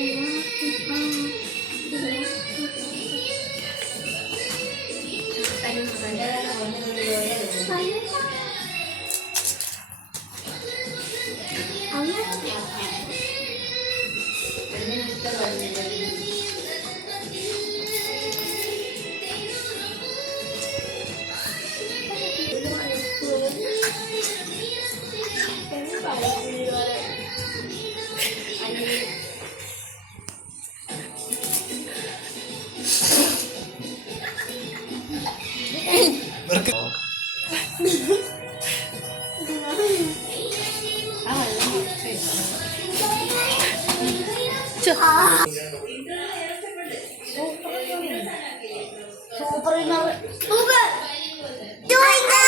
Ayo, you. ഇവർക്ക് super super